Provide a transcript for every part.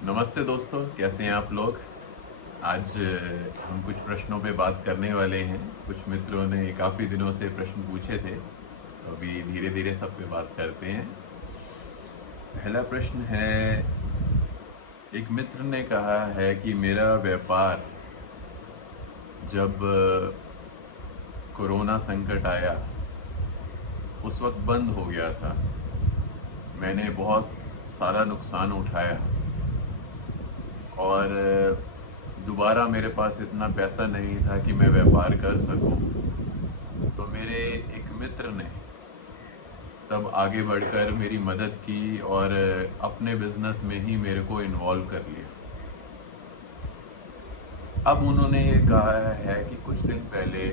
नमस्ते दोस्तों, कैसे हैं आप लोग। आज हम कुछ प्रश्नों पे बात करने वाले हैं। कुछ मित्रों ने काफ़ी दिनों से प्रश्न पूछे थे, तो अभी धीरे धीरे सब पे बात करते हैं। पहला प्रश्न है, एक मित्र ने कहा है कि मेरा व्यापार जब कोरोना संकट आया उस वक्त बंद हो गया था। मैंने बहुत सारा नुकसान उठाया और दोबारा मेरे पास इतना पैसा नहीं था कि मैं व्यापार कर सकूं। तो मेरे एक मित्र ने तब आगे बढ़कर मेरी मदद की और अपने बिजनेस में ही मेरे को इन्वॉल्व कर लिया। अब उन्होंने ये कहा है कि कुछ दिन पहले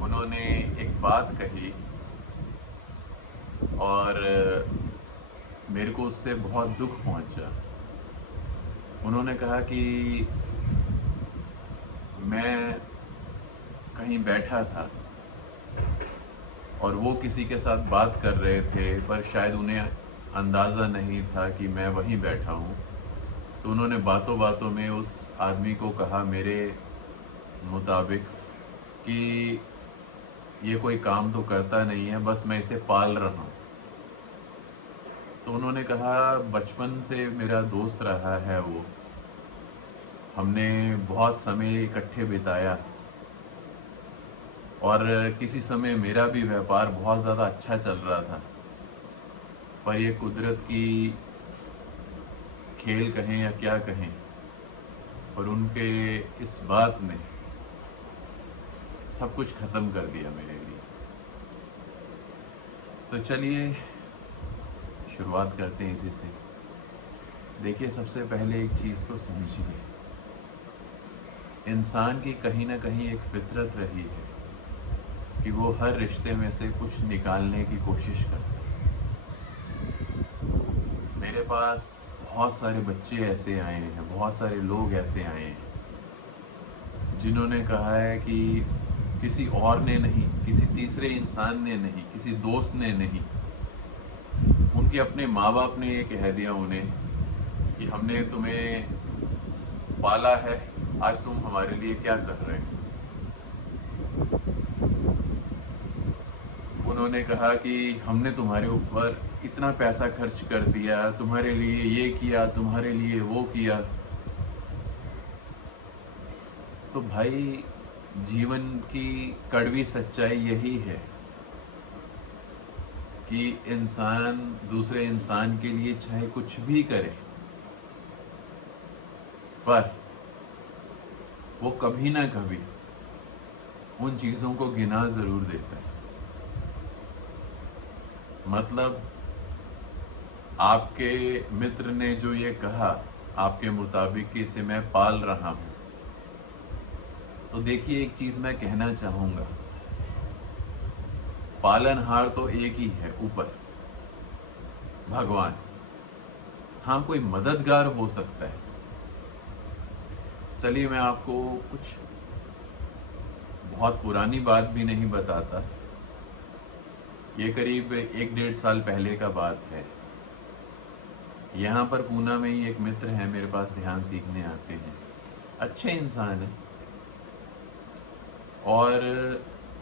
उन्होंने एक बात कही और मेरे को उससे बहुत दुख पहुंचा। उन्होंने कहा कि मैं कहीं बैठा था और वो किसी के साथ बात कर रहे थे, पर शायद उन्हें अंदाज़ा नहीं था कि मैं वहीं बैठा हूँ। तो उन्होंने बातों बातों में उस आदमी को कहा मेरे मुताबिक कि ये कोई काम तो करता नहीं है, बस मैं इसे पाल रहा हूँ। तो उन्होंने कहा बचपन से मेरा दोस्त रहा है वो, हमने बहुत समय इकट्ठे बिताया और किसी समय मेरा भी व्यापार बहुत ज़्यादा अच्छा चल रहा था, पर ये कुदरत की खेल कहें या क्या कहें, पर उनके इस बात ने सब कुछ ख़त्म कर दिया मेरे लिए। तो चलिए शुरुआत करते हैं इसी से। देखिए, सबसे पहले एक चीज़ को समझिए, इंसान की कहीं ना कहीं एक फितरत रही है कि वो हर रिश्ते में से कुछ निकालने की कोशिश करता है। मेरे पास बहुत सारे बच्चे ऐसे आए हैं, बहुत सारे लोग ऐसे आए हैं जिन्होंने कहा है कि किसी और ने नहीं, किसी तीसरे इंसान ने नहीं, किसी दोस्त ने नहीं, उनके अपने माँ बाप ने ये कह दिया उन्हें कि हमने तुम्हें पाला है, आज तुम हमारे लिए क्या कर रहे हो। उन्होंने कहा कि हमने तुम्हारे ऊपर इतना पैसा खर्च कर दिया, तुम्हारे लिए ये किया, तुम्हारे लिए वो किया। तो भाई, जीवन की कड़वी सच्चाई यही है कि इंसान दूसरे इंसान के लिए चाहे कुछ भी करे, पर वो कभी ना कभी उन चीज़ों को गिना ज़रूर देता है। मतलब आपके मित्र ने जो ये कहा आपके मुताबिक कि इसे मैं पाल रहा हूँ, तो देखिए एक चीज़ मैं कहना चाहूँगा, पालनहार तो एक ही है ऊपर, भगवान। हाँ, कोई मददगार हो सकता है। चलिए मैं आपको कुछ बहुत पुरानी बात भी नहीं बताता, ये करीब 1-1.5 साल पहले का बात है। यहाँ पर पूना में ही एक मित्र है मेरे पास, ध्यान सीखने आते हैं, अच्छे इंसान हैं। और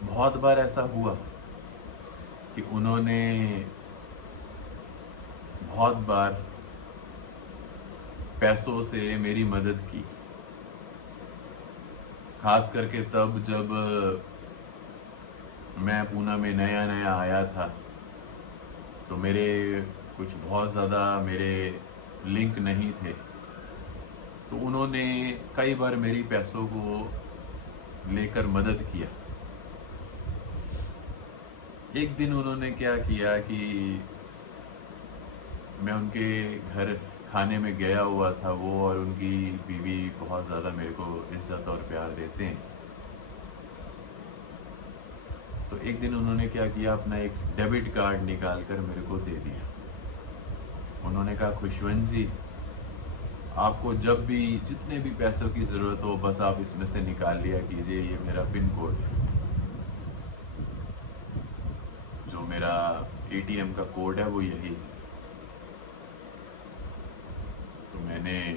बहुत बार ऐसा हुआ कि उन्होंने बहुत बार पैसों से मेरी मदद की, खास करके तब जब मैं पूना में नया नया आया था। तो मेरे कुछ बहुत ज़्यादा मेरे लिंक नहीं थे, तो उन्होंने कई बार मेरी पैसों को लेकर मदद किया। एक दिन उन्होंने क्या किया कि मैं उनके घर खाने में गया हुआ था, वो और उनकी बीवी बहुत ज़्यादा मेरे को इज्जत और प्यार देते हैं। तो एक दिन उन्होंने क्या किया, अपना एक डेबिट कार्ड निकाल कर मेरे को दे दिया। उन्होंने कहा खुशवंत जी, आपको जब भी जितने भी पैसों की ज़रूरत हो, बस आप इसमें से निकाल लिया कीजिए, ये मेरा पिन कोड है, जो मेरा एटीएम का कोड है वो यही है। मैंने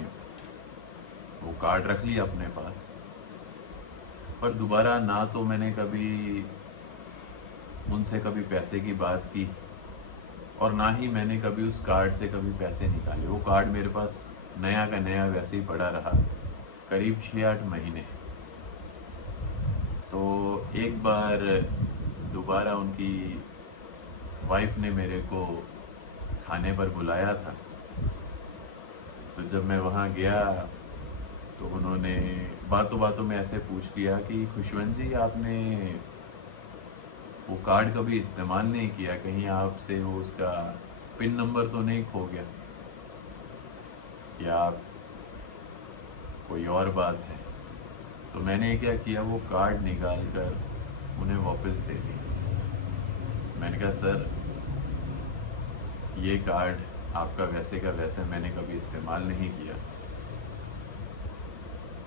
वो कार्ड रख लिया अपने पास। पर दोबारा ना तो मैंने कभी उनसे कभी पैसे की बात की और ना ही मैंने कभी उस कार्ड से कभी पैसे निकाले। वो कार्ड मेरे पास नया का नया वैसे ही पड़ा रहा करीब 6-8 महीने। तो एक बार दोबारा उनकी वाइफ ने मेरे को खाने पर बुलाया था। तो जब मैं वहाँ गया तो उन्होंने बातों बातों में ऐसे पूछ लिया कि खुशवंत जी, आपने वो कार्ड कभी इस्तेमाल नहीं किया, कहीं आपसे वो उसका पिन नंबर तो नहीं खो गया या कोई और बात है? तो मैंने क्या किया, वो कार्ड निकाल कर उन्हें वापस दे दिया। मैंने कहा सर, ये कार्ड आपका वैसे का वैसे मैंने कभी इस्तेमाल नहीं किया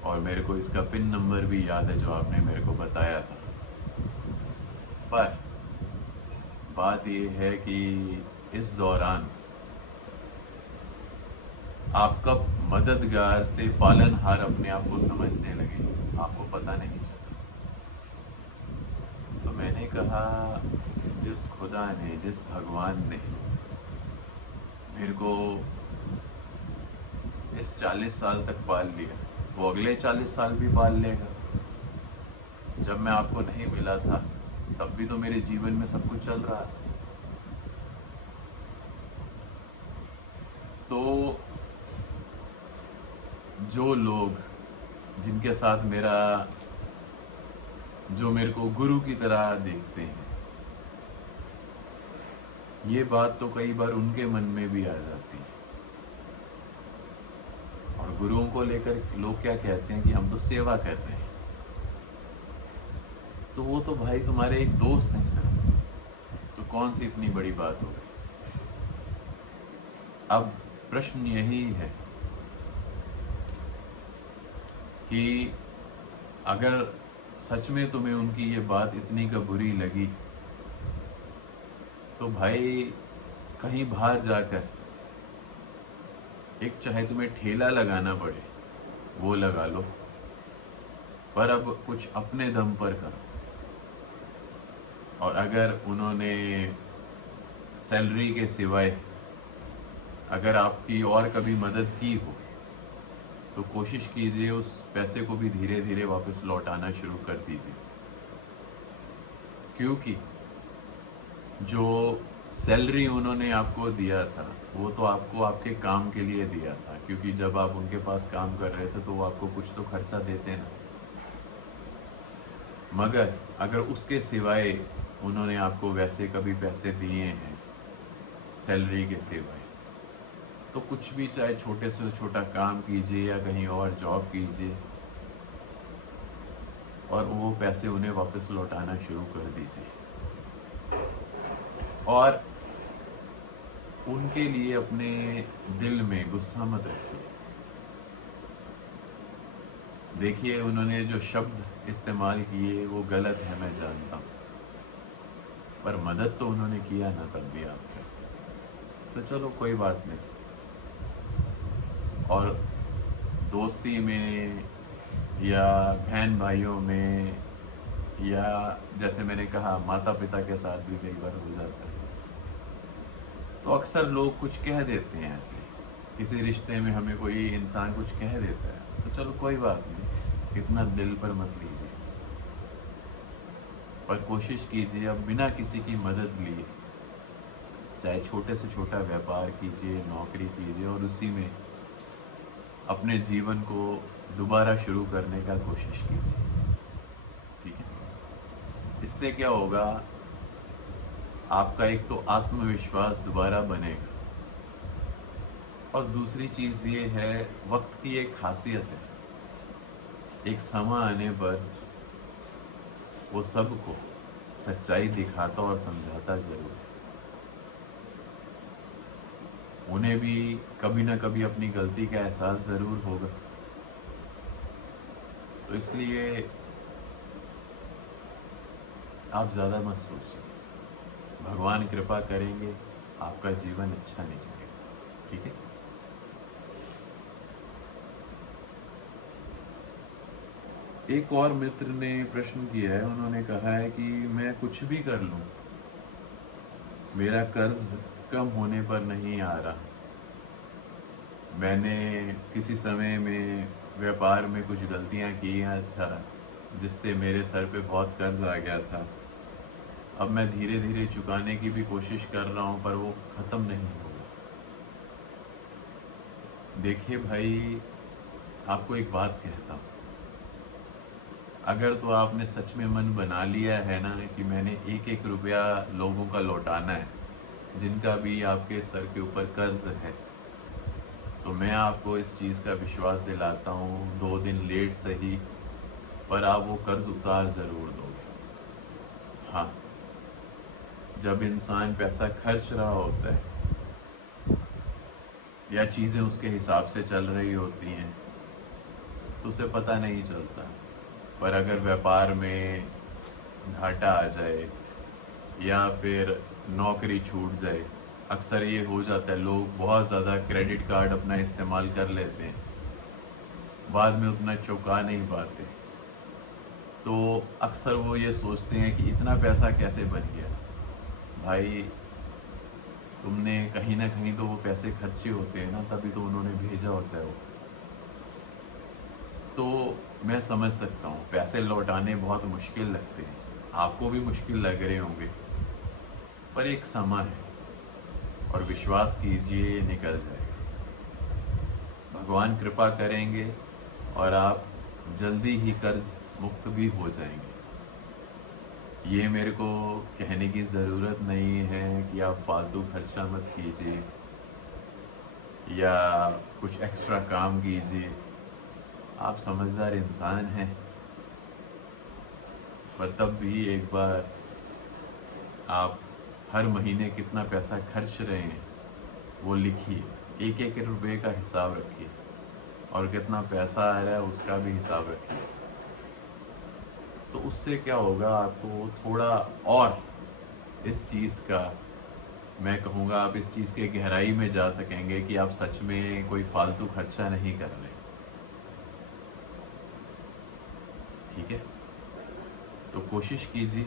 और मेरे को इसका पिन नंबर भी याद है जो आपने मेरे को बताया था। पर बात ये है कि इस दौरान आप कब मददगार से पालनहार अपने आप को समझने लगे, आपको पता नहीं चला। तो मैंने कहा, जिस खुदा ने, जिस भगवान ने मेरे को इस 40 साल तक पाल लिया, वो अगले 40 साल भी पाल लेगा। जब मैं आपको नहीं मिला था तब भी तो मेरे जीवन में सब कुछ चल रहा था। तो जो लोग, जिनके साथ जो मेरे को गुरु की तरह देखते हैं, ये बात तो कई बार उनके मन में भी आ जाती है। और गुरुओं को लेकर लोग क्या कहते हैं कि हम तो सेवा कर रहे हैं। तो वो तो भाई तुम्हारे एक दोस्त हैं सिर्फ, तो कौन सी इतनी बड़ी बात हो गई। अब प्रश्न यही है कि अगर सच में तुम्हें उनकी ये बात इतनी का बुरी लगी तो भाई कहीं बाहर जाकर एक, चाहे तुम्हें ठेला लगाना पड़े वो लगा लो, पर अब कुछ अपने दम पर करो। और अगर उन्होंने सैलरी के सिवाय अगर आपकी और कभी मदद की हो तो कोशिश कीजिए उस पैसे को भी धीरे धीरे वापस लौटाना शुरू कर दीजिए। क्योंकि जो सैलरी उन्होंने आपको दिया था वो तो आपको आपके काम के लिए दिया था, क्योंकि जब आप उनके पास काम कर रहे थे तो वो आपको कुछ तो खर्चा देते ना। मगर अगर उसके सिवाय उन्होंने आपको वैसे कभी पैसे दिए हैं सैलरी के सिवाय, तो कुछ भी, चाहे छोटे से छोटा काम कीजिए या कहीं और जॉब कीजिए और वो पैसे उन्हें वापस लौटाना शुरू कर दीजिए। और उनके लिए अपने दिल में गुस्सा मत रखिए। देखिए, उन्होंने जो शब्द इस्तेमाल किए वो गलत है, मैं जानता हूँ, पर मदद तो उन्होंने किया ना तब भी आपका। तो चलो कोई बात नहीं। और दोस्ती में या बहन भाइयों में या जैसे मैंने कहा माता पिता के साथ भी कई बार हो जाता है, तो अक्सर लोग कुछ कह देते हैं। ऐसे किसी रिश्ते में हमें कोई इंसान कुछ कह देता है तो चलो कोई बात नहीं, इतना दिल पर मत लीजिए, पर कोशिश कीजिए अब बिना किसी की मदद लिए, चाहे छोटे से छोटा व्यापार कीजिए, नौकरी कीजिए और उसी में अपने जीवन को दोबारा शुरू करने का कोशिश कीजिए। ठीक है, इससे क्या होगा, आपका एक तो आत्मविश्वास दोबारा बनेगा और दूसरी चीज़ ये है, वक्त की एक खासियत है, एक समय आने पर वो सबको सच्चाई दिखाता और समझाता ज़रूर है। उन्हें भी कभी ना कभी अपनी गलती का एहसास ज़रूर होगा। तो इसलिए आप ज़्यादा मत सोचिए, भगवान कृपा करेंगे, आपका जीवन अच्छा निकलेगा। ठीक है। एक और मित्र ने प्रश्न किया है, उन्होंने कहा है कि मैं कुछ भी कर लूँ, मेरा कर्ज कम होने पर नहीं आ रहा। मैंने किसी समय में व्यापार में कुछ गलतियाँ की था, जिससे मेरे सर पे बहुत कर्ज आ गया था। अब मैं धीरे धीरे चुकाने की भी कोशिश कर रहा हूँ, पर वो ख़त्म नहीं होगा। देखिए भाई, आपको एक बात कहता हूँ, अगर तो आपने सच में मन बना लिया है ना कि मैंने एक एक रुपया लोगों का लौटाना है, जिनका भी आपके सर के ऊपर कर्ज है, तो मैं आपको इस चीज़ का विश्वास दिलाता हूँ, 2 दिन लेट सही, पर आप वो कर्ज उतार ज़रूर दोगे। हाँ, जब इंसान पैसा खर्च रहा होता है या चीज़ें उसके हिसाब से चल रही होती हैं, तो उसे पता नहीं चलता। पर अगर व्यापार में घाटा आ जाए या फिर नौकरी छूट जाए, अक्सर ये हो जाता है, लोग बहुत ज़्यादा क्रेडिट कार्ड अपना इस्तेमाल कर लेते हैं, बाद में उतना चुका नहीं पाते, तो अक्सर वो ये सोचते हैं कि इतना पैसा कैसे बन गया। भाई, तुमने कहीं ना कहीं तो वो पैसे खर्चे होते हैं ना, तभी तो उन्होंने भेजा होता है वो। तो मैं समझ सकता हूँ, पैसे लौटाने बहुत मुश्किल लगते हैं, आपको भी मुश्किल लग रहे होंगे, पर एक समय है और विश्वास कीजिए निकल जाएगा। भगवान कृपा करेंगे और आप जल्दी ही कर्ज मुक्त भी हो जाएंगे। ये मेरे को कहने की ज़रूरत नहीं है कि आप फालतू खर्चा मत कीजिए या कुछ एक्स्ट्रा काम कीजिए। आप समझदार इंसान हैं, पर तब भी एक बार आप हर महीने कितना पैसा खर्च रहे हैं वो लिखिए, एक एक रुपये का हिसाब रखिए और कितना पैसा आ रहा है उसका भी हिसाब रखिए। तो उससे क्या होगा, आपको थोड़ा और इस चीज़ का, मैं कहूँगा, आप इस चीज़ के गहराई में जा सकेंगे कि आप सच में कोई फालतू खर्चा नहीं कर रहे। ठीक है, तो कोशिश कीजिए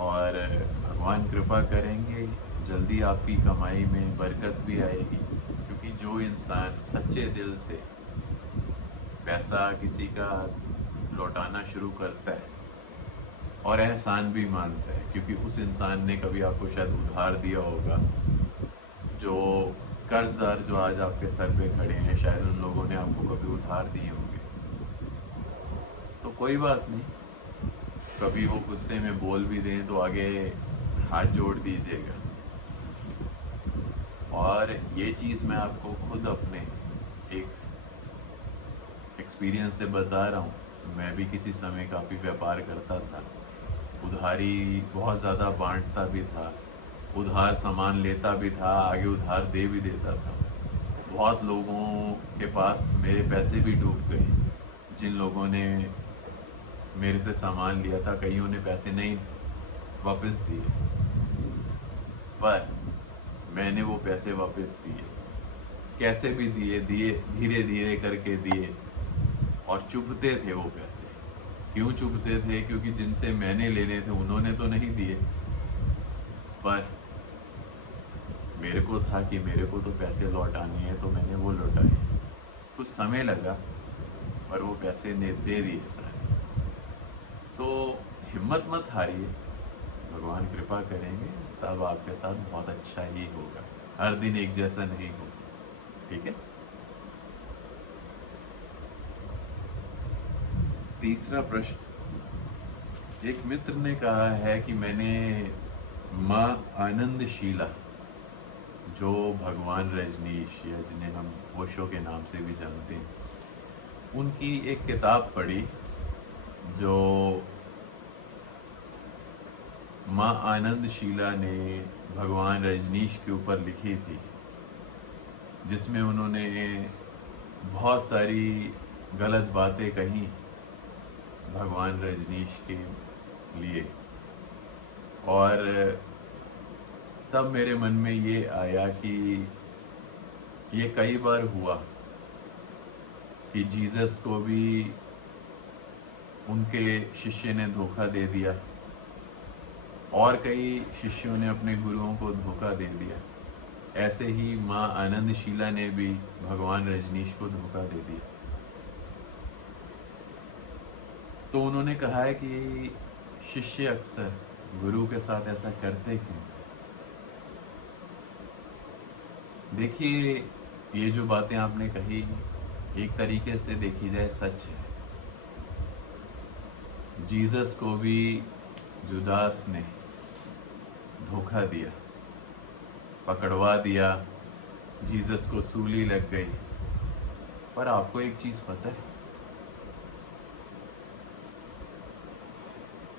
और भगवान कृपा करेंगे, जल्दी आपकी कमाई में बरकत भी आएगी। क्योंकि जो इंसान सच्चे दिल से पैसा किसी का लौटाना शुरू करता है और एहसान भी मानता है, क्योंकि उस इंसान ने कभी आपको शायद उधार दिया होगा, जो कर्जदार जो आज आपके सर पे खड़े हैं, शायद उन लोगों ने आपको कभी उधार दिए होंगे। तो कोई बात नहीं, कभी वो गुस्से में बोल भी दें तो आगे हाथ जोड़ दीजिएगा। और ये चीज़ मैं आपको खुद अपने एक एक्सपीरियंस से बता रहा हूँ। मैं भी किसी समय काफ़ी व्यापार करता था, उधारी बहुत ज़्यादा बांटता भी था, उधार सामान लेता भी था, आगे उधार दे भी देता था। बहुत लोगों के पास मेरे पैसे भी डूब गए, जिन लोगों ने मेरे से सामान लिया था, कईयों ने पैसे नहीं वापस दिए, पर मैंने वो पैसे वापस दिए। कैसे भी दिए, धीरे धीरे करके दिए, और चुभते थे वो पैसे। क्यों चुभते थे? क्योंकि जिनसे मैंने लेने थे उन्होंने तो नहीं दिए, पर मेरे को था कि मेरे को तो पैसे लौटाने हैं, तो मैंने वो लौटाए। कुछ समय लगा, पर वो पैसे ने दे दिए सारे। तो हिम्मत मत हारिए, भगवान कृपा करेंगे, सब आपके साथ बहुत अच्छा ही होगा। हर दिन एक जैसा नहीं होगा। ठीक है। तीसरा प्रश्न, एक मित्र ने कहा है कि मैंने माँ आनंदशीला, जो भगवान रजनीश या जिन्हें हम ओशो के नाम से भी जानते हैं, उनकी एक किताब पढ़ी जो माँ आनंदशीला ने भगवान रजनीश के ऊपर लिखी थी, जिसमें उन्होंने बहुत सारी गलत बातें कही भगवान रजनीश के लिए। और तब मेरे मन में ये आया कि ये कई बार हुआ कि जीसस को भी उनके शिष्य ने धोखा दे दिया और कई शिष्यों ने अपने गुरुओं को धोखा दे दिया। ऐसे ही माँ आनंदशीला ने भी भगवान रजनीश को धोखा दे दिया। तो उन्होंने कहा है कि शिष्य अक्सर गुरु के साथ ऐसा करते क्यों? देखिए, ये जो बातें आपने कही एक तरीके से देखी जाए सच है। जीसस को भी जुदास ने धोखा दिया, पकड़वा दिया, जीसस को सूली लग गई। पर आपको एक चीज़ पता है,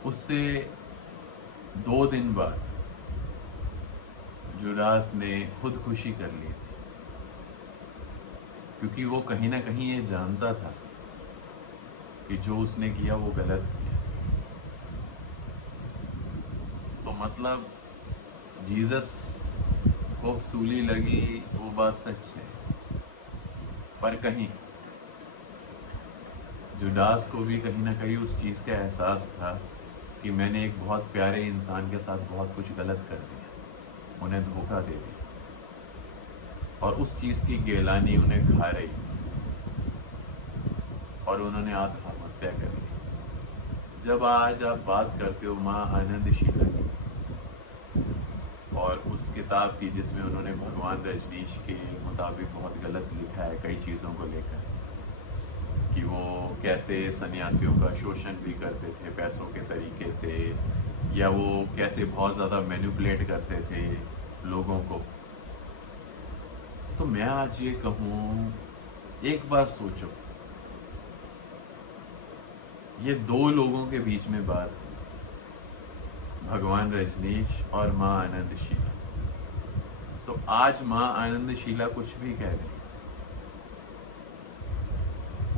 उससे 2 दिन बाद जुडास ने खुदकुशी कर ली थी, क्योंकि वो कहीं ना कहीं ये जानता था कि जो उसने किया वो गलत किया। तो मतलब जीसस को सूली लगी, वो बात सच है, पर कहीं जुडास को भी कहीं ना कहीं उस चीज़ का एहसास था कि मैंने एक बहुत प्यारे इंसान के साथ बहुत कुछ गलत कर दिया, उन्हें धोखा दे दिया, और उस चीज़ की गिलानी उन्हें खा रही और उन्होंने आत्महत्या कर ली। जब आज आप बात करते हो माँ आनंदशीला की और उस किताब की जिसमें उन्होंने भगवान रजनीश के मुताबिक बहुत गलत लिखा है कई चीज़ों को लेकर, कि वो कैसे सन्यासियों का शोषण भी करते थे पैसों के तरीके से, या वो कैसे बहुत ज़्यादा मैनिपुलेट करते थे लोगों को। तो मैं आज ये कहूँ, एक बार सोचो, ये 2 लोगों के बीच में बात है, भगवान रजनीश और माँ आनंदशीला। तो आज माँ आनंदशीला कुछ भी कह रही,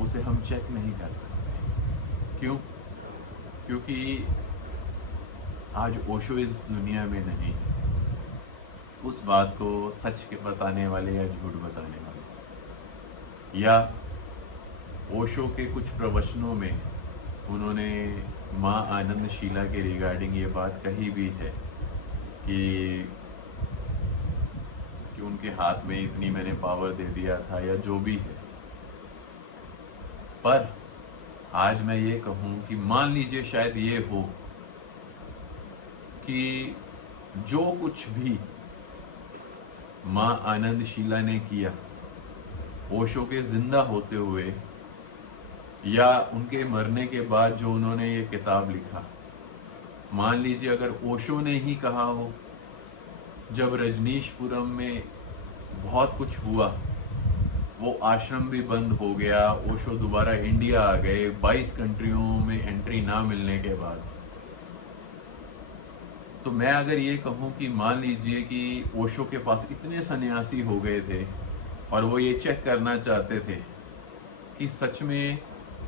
उसे हम चेक नहीं कर सकते। क्यों? क्योंकि आज ओशो इस दुनिया में नहीं है, उस बात को सच के बताने वाले या झूठ बताने वाले। या ओशो के कुछ प्रवचनों में उन्होंने माँ आनंदशीला के रिगार्डिंग ये बात कही भी है कि उनके हाथ में इतनी मैंने पावर दे दिया था, या जो भी है। पर आज मैं ये कहूँ कि मान लीजिए शायद ये हो कि जो कुछ भी माँ आनंदशीला ने किया ओशो के जिंदा होते हुए या उनके मरने के बाद, जो उन्होंने ये किताब लिखा, मान लीजिए अगर ओशो ने ही कहा हो, जब रजनीशपुरम में बहुत कुछ हुआ, वो आश्रम भी बंद हो गया, ओशो दोबारा इंडिया आ गए 22 कंट्रियों में एंट्री ना मिलने के बाद, तो मैं अगर ये कहूँ कि मान लीजिए कि ओशो के पास इतने सन्यासी हो गए थे और वो ये चेक करना चाहते थे कि सच में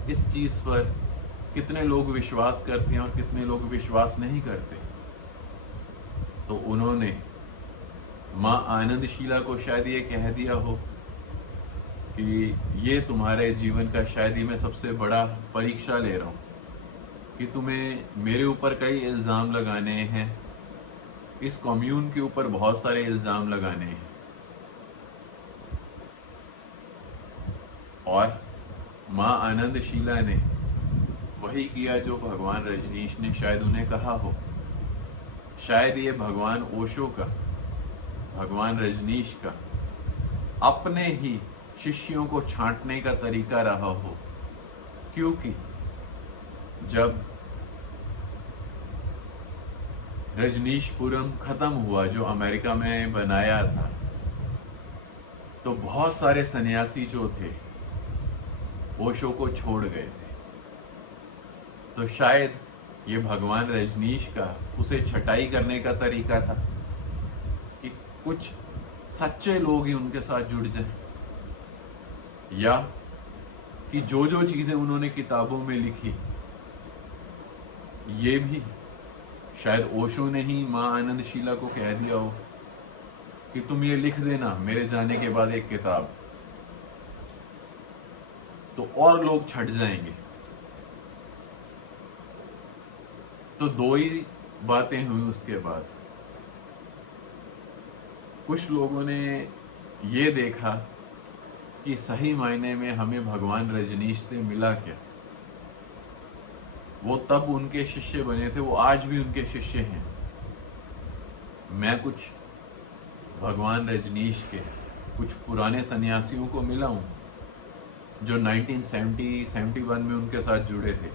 इस चीज़ पर कितने लोग विश्वास करते हैं और कितने लोग विश्वास नहीं करते, तो उन्होंने माँ आनंदशीला को शायद ये कह दिया हो कि ये तुम्हारे जीवन का शायद ही मैं सबसे बड़ा परीक्षा ले रहा हूँ, कि तुम्हें मेरे ऊपर कई इल्ज़ाम लगाने हैं, इस कम्यून के ऊपर बहुत सारे इल्ज़ाम लगाने हैं, और माँ आनंदशीला ने वही किया जो भगवान रजनीश ने शायद उन्हें कहा हो। शायद ये भगवान ओशो का, भगवान रजनीश का अपने ही शिष्यों को छांटने का तरीका रहा हो, क्योंकि जब रजनीशपुरम खत्म हुआ जो अमेरिका में बनाया था, तो बहुत सारे सन्यासी जो थे ओशो को छोड़ गए थे। तो शायद ये भगवान रजनीश का उसे छटाई करने का तरीका था कि कुछ सच्चे लोग ही उनके साथ जुड़ जाएं, या कि जो जो चीज़ें उन्होंने किताबों में लिखी, ये भी शायद ओशो ने ही माँ आनंदशीला को कह दिया हो कि तुम ये लिख देना मेरे जाने के बाद एक किताब, तो और लोग छट जाएंगे। तो दो ही बातें हुई उसके बाद। कुछ लोगों ने ये देखा कि सही मायने में हमें भगवान रजनीश से मिला क्या। वो तब उनके शिष्य बने थे, वो आज भी उनके शिष्य हैं। मैं कुछ भगवान रजनीश के कुछ पुराने सन्यासियों को मिला हूँ जो 1971 में उनके साथ जुड़े थे,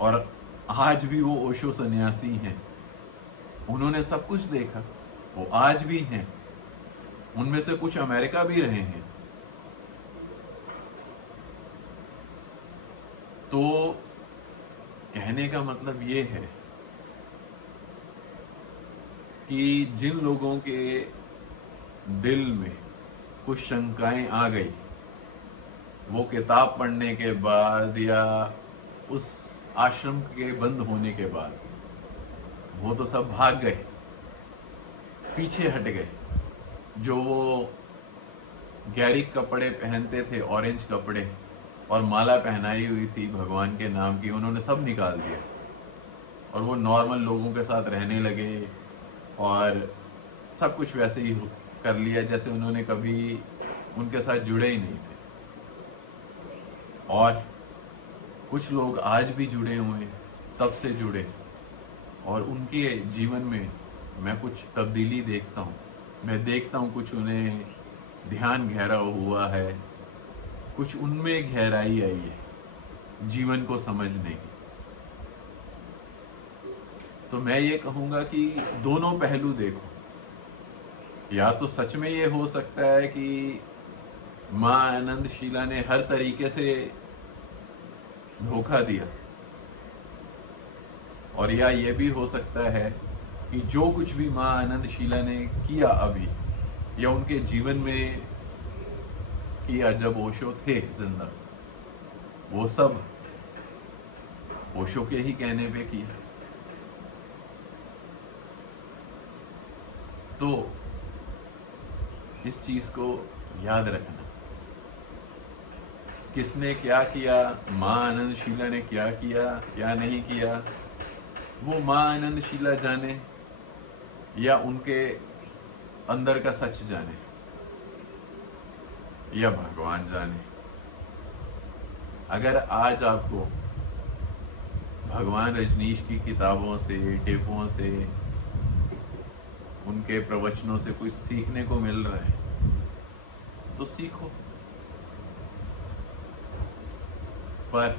और आज भी वो ओशो सन्यासी हैं। उन्होंने सब कुछ देखा, वो आज भी हैं। उनमें से कुछ अमेरिका भी रहे हैं। तो कहने का मतलब ये है कि जिन लोगों के दिल में कुछ शंकाएं आ गई, वो किताब पढ़ने के बाद या उस आश्रम के बंद होने के बाद वो तो सब भाग गए, पीछे हट गए। जो वो गहरी कपड़े पहनते थे, ऑरेंज कपड़े, और माला पहनाई हुई थी भगवान के नाम की, उन्होंने सब निकाल दिया और वो नॉर्मल लोगों के साथ रहने लगे और सब कुछ वैसे ही कर लिया जैसे उन्होंने कभी उनके साथ जुड़े ही नहीं थे। और कुछ लोग आज भी जुड़े हुए, तब से जुड़े, और उनके जीवन में मैं कुछ तब्दीली देखता हूँ। मैं देखता हूँ कुछ उन्हें ध्यान गहरा हुआ है, कुछ उनमें गहराई आई है जीवन को समझने की। तो मैं ये कहूँगा कि दोनों पहलू देखो। या तो सच में ये हो सकता है कि माँ आनंदशीला ने हर तरीके से धोखा दिया, और या ये भी हो सकता है कि जो कुछ भी माँ आनंदशीला ने किया अभी, या उनके जीवन में किया जब ओशो थे जिंदा, वो सब ओशो के ही कहने पे किया। तो इस चीज को याद रखना, किसने क्या किया, माँ आनंदशीला ने क्या किया, क्या नहीं किया, वो माँ आनंदशीला जाने या उनके अंदर का सच जाने, या भगवान जाने। अगर आज आपको भगवान रजनीश की किताबों से, टेपों से, उनके प्रवचनों से कुछ सीखने को मिल रहा है तो सीखो, पर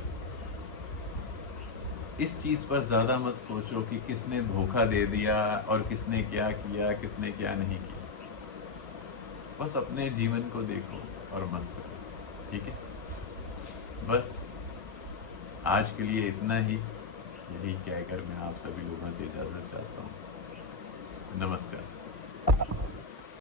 इस चीज पर ज्यादा मत सोचो कि किसने धोखा दे दिया और किसने क्या किया, किसने क्या नहीं किया। बस अपने जीवन को देखो और मस्त रहो, ठीक है। बस आज के लिए इतना ही। यही कहकर मैं आप सभी लोगों से इजाजत चाहता हूँ। नमस्कार।